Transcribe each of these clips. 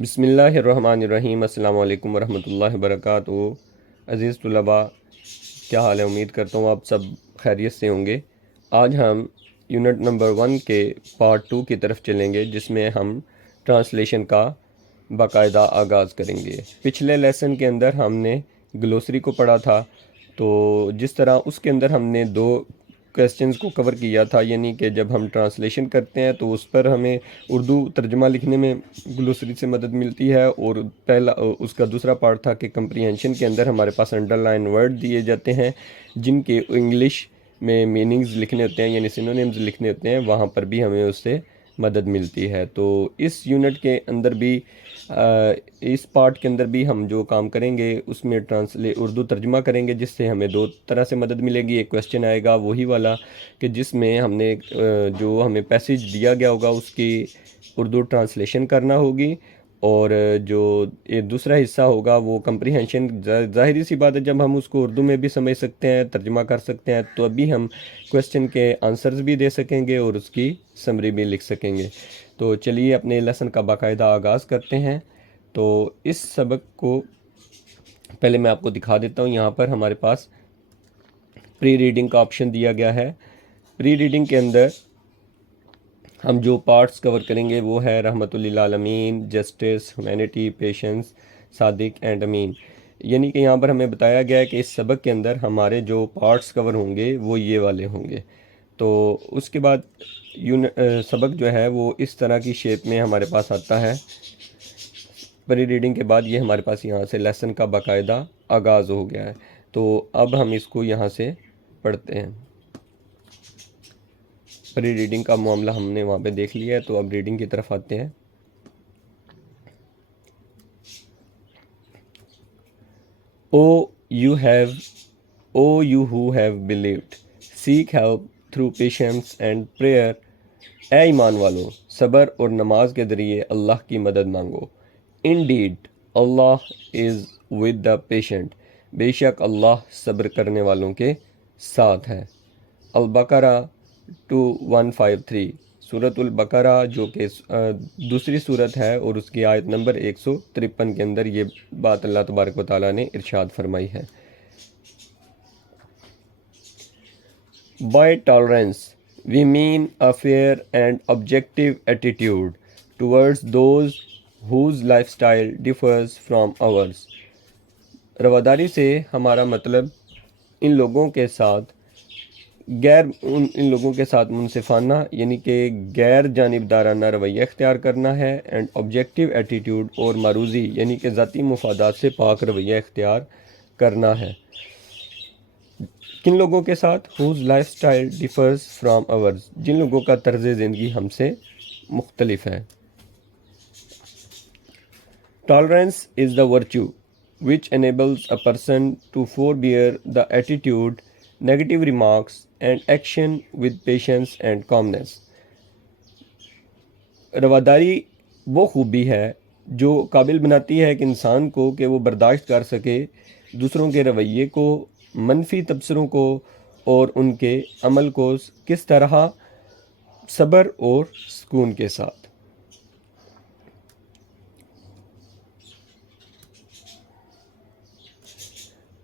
بسم اللہ الرحمن الرحیم۔ السلام علیکم ورحمۃ اللہ وبرکاتہ۔ عزیز طلباء، کیا حال ہے؟ امید کرتا ہوں آپ سب خیریت سے ہوں گے۔ آج ہم یونٹ نمبر 1 کے پارٹ 2 کی طرف چلیں گے، جس میں ہم ٹرانسلیشن کا باقاعدہ آغاز کریں گے۔ پچھلے لیسن کے اندر ہم نے گلوسری کو پڑھا تھا، تو جس طرح اس کے اندر ہم نے 2 کویسچنز کو کور کیا تھا، یعنی کہ جب ہم ٹرانسلیشن کرتے ہیں تو اس پر ہمیں اردو ترجمہ لکھنے میں گلوسری سے مدد ملتی ہے، اور اس کا دوسرا پارٹ تھا کہ کمپریہنشن کے اندر ہمارے پاس انڈر لائن ورڈ دیے جاتے ہیں جن کے انگلش میں میننگز لکھنے ہوتے ہیں، یعنی سینونیمز لکھنے ہوتے ہیں، وہاں پر بھی ہمیں اس سے مدد ملتی ہے۔ تو اس یونٹ کے اندر بھی اس پارٹ کے اندر بھی ہم جو کام کریں گے اس میں اردو ترجمہ کریں گے، جس سے ہمیں 2 طرح سے مدد ملے گی۔ ایک کویسچن آئے گا وہی والا کہ جس میں ہم نے جو ہمیں پیسیج دیا گیا ہوگا اس کی اردو ٹرانسلیشن کرنا ہوگی، اور جو دوسرا حصہ ہوگا وہ کمپریہنشن۔ ظاہری سی بات ہے، جب ہم اس کو اردو میں بھی سمجھ سکتے ہیں، ترجمہ کر سکتے ہیں، تو ابھی ہم کویسچن کے آنسرز بھی دے سکیں گے اور اس کی سمری بھی لکھ سکیں گے۔ تو چلیے اپنے لیسن کا باقاعدہ آغاز کرتے ہیں۔ تو اس سبق کو پہلے میں آپ کو دکھا دیتا ہوں۔ یہاں پر ہمارے پاس پری ریڈنگ کا آپشن دیا گیا ہے۔ پری ریڈنگ کے اندر ہم جو پارٹس کور کریں گے وہ ہے رحمت للعالمین، جسٹس، ہیومینٹی، پیشنس، صادق اینڈ امین۔ یعنی کہ یہاں پر ہمیں بتایا گیا ہے کہ اس سبق کے اندر ہمارے جو پارٹس کور ہوں گے وہ یہ والے ہوں گے۔ تو اس کے بعد سبق جو ہے وہ اس طرح کی شیپ میں ہمارے پاس آتا ہے۔ پری ریڈنگ کے بعد یہ ہمارے پاس یہاں سے لیسن کا باقاعدہ آغاز ہو گیا ہے۔ تو اب ہم اس کو یہاں سے پڑھتے ہیں۔ پری ریڈنگ کا معاملہ ہم نے وہاں پہ دیکھ لیا ہے، تو اب ریڈنگ کی طرف آتے ہیں۔ O you who have believed, seek help through patience and prayer۔ اے ایمان والو، صبر اور نماز کے ذریعے اللہ کی مدد مانگو۔ Indeed, Allah is with the patient۔ بے شک اللہ صبر کرنے والوں کے ساتھ ہے۔ البقرہ 2153، سورۃ البقرہ جو کہ دوسری صورت ہے، اور اس کی آیت نمبر 153 کے اندر یہ بات اللہ تبارک و تعالیٰ نے ارشاد فرمائی ہے۔ By tolerance, we mean a fair and objective attitude towards those whose lifestyle differs from ours۔ رواداری سے ہمارا مطلب ان لوگوں کے ساتھ منصفانہ یعنی کہ غیر جانبدارانہ رویہ اختیار کرنا ہے، اینڈ آبجیکٹیو ایٹیٹیوڈ اور معروضی یعنی کہ ذاتی مفادات سے پاک رویہ اختیار کرنا ہے۔ کن لوگوں کے ساتھ؟ whose lifestyle differs from ours، جن لوگوں کا طرز زندگی ہم سے مختلف ہے۔ Tolerance is the virtue which enables a person to forbear the attitude, negative remarks and action with patience and calmness۔ رواداری وہ خوبی ہے جو قابل بناتی ہے ایک انسان کو کہ وہ برداشت کر سکے دوسروں کے رویے کو، منفی تبصروں کو اور ان کے عمل کو کس طرح صبر اور سکون کے ساتھ۔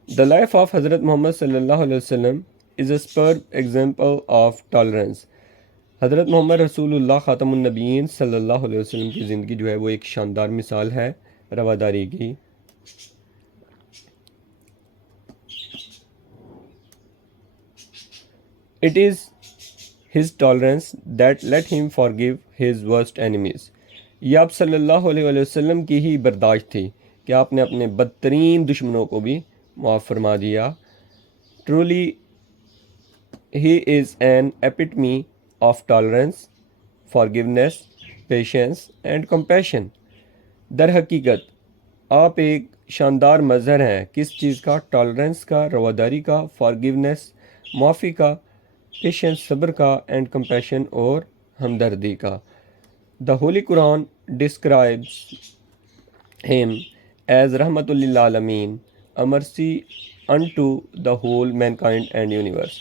The life of حضرت محمد صلی اللہ علیہ وسلم is a superb example of tolerance۔ حضرت محمد رسول اللہ خاتم النبیین صلی اللہ علیہ وسلم کی زندگی جو ہے وہ ایک شاندار مثال ہے رواداری کی۔ It is his tolerance that let him forgive his worst enemies۔ یہ آپ صلی اللہ علیہ وسلم کی ہی برداشت تھی کہ آپ نے اپنے بدترین دشمنوں کو بھی معاف فرما دیا۔ Truly he is an epitome of tolerance، forgiveness، patience and compassion۔ در حقیقت آپ ایک شاندار مظہر ہیں کس چیز کا؟ ٹالرنس کا، رواداری کا، فارگیونیس معافی کا، پیشنس صبر کا، اینڈ کمپیشن اور ہمدردی کا۔ The Holy Quran describes him as رحمت للعالمین، a mercy unto the whole mankind and universe۔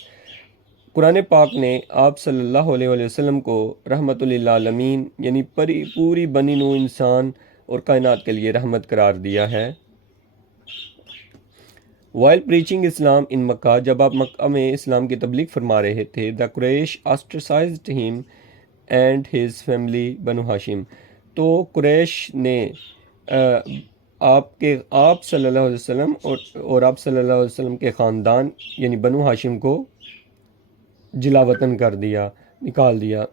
قرآن پاک نے آپ صلی اللہ علیہ وسلم کو رحمت للعالمین یعنی پوری بنی نوع انسان اور کائنات کے لیے رحمت قرار دیا ہے۔ While preaching Islam in Makkah، جب آپ مکہ میں اسلام کی تبلیغ فرما رہے تھے، the Quraysh ostracized him and his family بنو ہاشم، تو قریش نے آپ صلی اللہ علیہ وسلم اور آپ صلی اللہ علیہ وسلم کے خاندان یعنی بنو ہاشم کو جلا وطن کر دیا، نکال دیا۔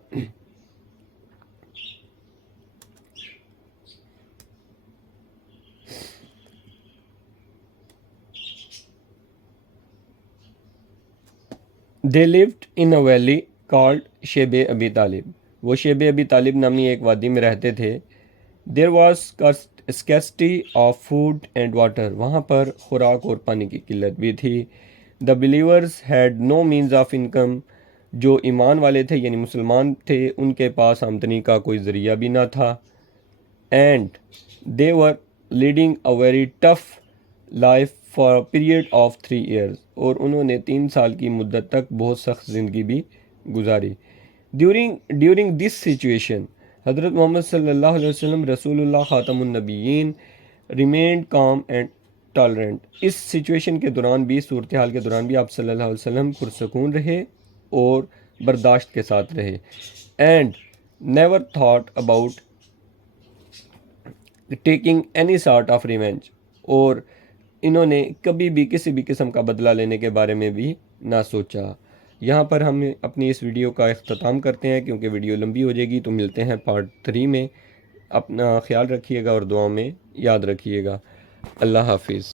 They lived in a valley called شیب ابی طالب، وہ شیب ابی طالب نامی ایک وادی میں رہتے تھے۔ There was scarcity of food and water، وہاں پر خوراک اور پانی کی قلت بھی تھی۔ The believers had no means of income، جو ایمان والے تھے یعنی مسلمان تھے ان کے پاس آمدنی کا کوئی ذریعہ بھی نہ تھا۔ And they were leading a very tough life for a period of 3 years، اور انہوں نے 3 سال کی مدت تک بہت سخت زندگی بھی گزاری۔ During this situation، حضرت محمد صلی اللہ علیہ وسلم رسول اللہ خاتم النبیین remained calm and tolerant، اس سچویشن کے دوران بھی، صورتحال کے دوران بھی آپ صلی اللہ علیہ وسلم پرسکون رہے اور برداشت کے ساتھ رہے۔ And never thought about taking any sort of revenge، اور انہوں نے کبھی بھی کسی بھی قسم کا بدلہ لینے کے بارے میں بھی نہ سوچا۔ یہاں پر ہم اپنی اس ویڈیو کا اختتام کرتے ہیں کیونکہ ویڈیو لمبی ہو جائے گی، تو ملتے ہیں پارٹ 3 میں۔ اپنا خیال رکھیے گا اور دعاؤں میں یاد رکھیے گا۔ اللہ حافظ۔